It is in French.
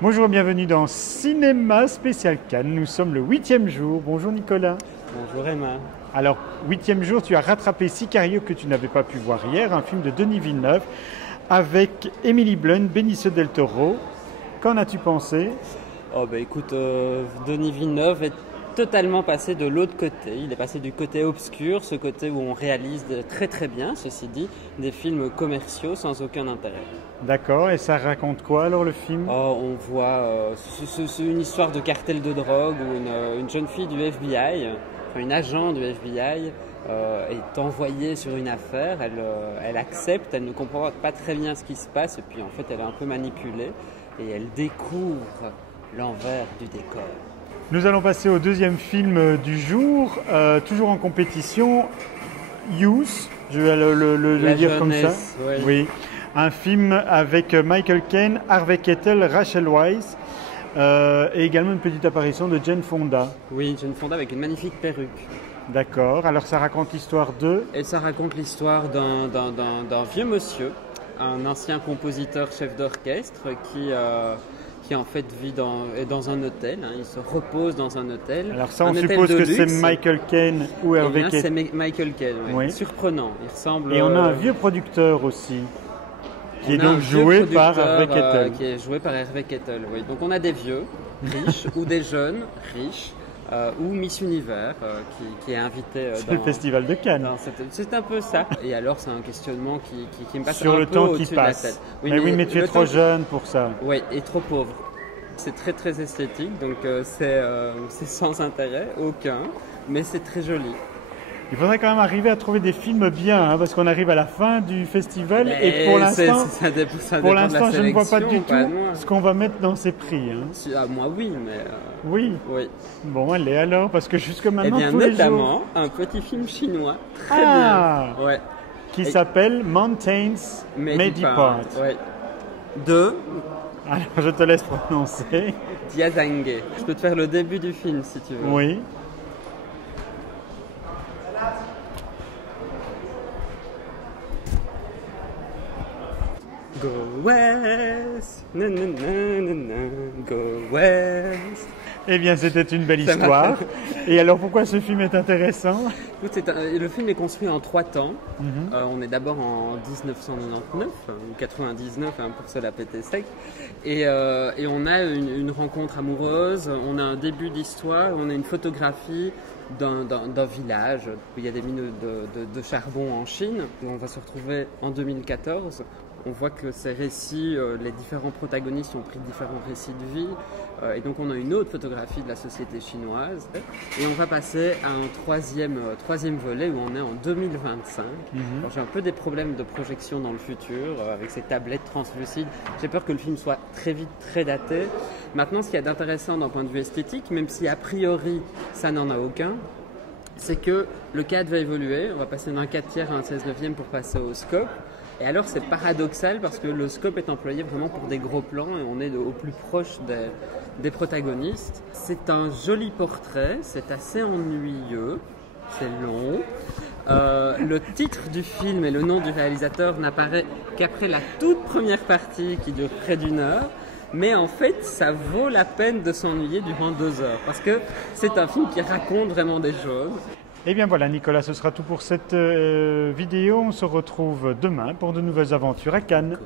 Bonjour et bienvenue dans Cinéma Spécial Cannes. Nous sommes le 8e jour. Bonjour Nicolas. Bonjour Emma. Alors, 8e jour, tu as rattrapé Sicario que tu n'avais pas pu voir hier, un film de Denis Villeneuve avec Emily Blunt, Benicio del Toro. Qu'en as-tu pensé? Oh bah écoute, Denis Villeneuve est totalement passé de l'autre côté. Il est passé du côté obscur, ce côté où on réalise très très bien, ceci dit, des films commerciaux sans aucun intérêt. D'accord, et ça raconte quoi alors le film? Oh, on voit, c'est une histoire de cartel de drogue où une jeune fille du FBI, enfin une agent du FBI, est envoyée sur une affaire. Elle accepte, elle ne comprend pas très bien ce qui se passe et puis en fait elle est un peu manipulée et elle découvre l'envers du décor. Nous allons passer au deuxième film du jour, toujours en compétition, Youth, je vais le dire comme ça. Ouais. Oui. Un film avec Michael Caine, Harvey Keitel, Rachel Weisz et également une petite apparition de Jane Fonda. Oui, Jane Fonda avec une magnifique perruque. D'accord, alors ça raconte l'histoire de... Et ça raconte l'histoire d'un vieux monsieur, un ancien compositeur chef d'orchestre qui en fait est dans un hôtel, hein. Il se repose dans un hôtel. Alors ça, on suppose que c'est Michael Caine ou Harvey Keitel. C'est Michael Caine, oui. Oui. Surprenant. Il ressemble. Et on a un vieux producteur aussi, qui est donc joué par Harvey Keitel. Qui est joué par Harvey Keitel, oui. Donc on a des vieux riches ou des jeunes riches. Ou Miss Univers qui est invité dans le Festival de Cannes. C'est un peu ça. Et alors c'est un questionnement qui me passe sur un le peu temps qui au-dessus de la passe. tête. Mais tu es trop jeune pour ça. Oui, et trop pauvre. C'est très très esthétique, donc c'est sans intérêt, aucun, mais c'est très joli. Il faudrait quand même arriver à trouver des films bien, hein, parce qu'on arrive à la fin du festival et pour l'instant, je ne vois pas du tout ce qu'on va mettre dans ces prix. Hein. Moi oui, mais... Oui. Bon, allez alors, parce que jusque maintenant, eh bien, tous les notamment jours... un petit film chinois, très bien. Ouais. Qui s'appelle Mountains May Depart. Ouais. De... Alors, je te laisse prononcer. Diazangue. Je peux te faire le début du film, si tu veux. Oui. Go west, na, na, na, na, na, go west. Eh bien, c'était une belle histoire. Et alors, pourquoi ce film est intéressant? Écoute, le film est construit en 3 temps. On est d'abord en 1999, ou 99, hein, pour se la péter sec. Et on a une rencontre amoureuse, on a un début d'histoire, on a une photographie d'un village où il y a des mines de charbon en Chine. On va se retrouver en 2014. On voit que ces récits, les différents protagonistes ont pris différents récits de vie. Et donc on a une autre photographie de la société chinoise. Et on va passer à un troisième volet où on est en 2025. Alors, j'ai un peu des problèmes de projection dans le futur avec ces tablettes translucides. J'ai peur que le film soit très vite très daté. Maintenant, ce qu'il y a d'intéressant d'un point de vue esthétique, même si a priori ça n'en a aucun, c'est que le cadre va évoluer. On va passer d'un 4/3 à un 16/9 pour passer au scope. Et alors c'est paradoxal parce que le scope est employé vraiment pour des gros plans et on est au plus proche des protagonistes. C'est un joli portrait, c'est assez ennuyeux, c'est long. Le titre du film et le nom du réalisateur n'apparaît qu'après la toute première partie qui dure près d'1 heure. Mais en fait, ça vaut la peine de s'ennuyer durant 2 heures parce que c'est un film qui raconte vraiment des choses. Et bien voilà Nicolas, ce sera tout pour cette vidéo. On se retrouve demain pour de nouvelles aventures à Cannes.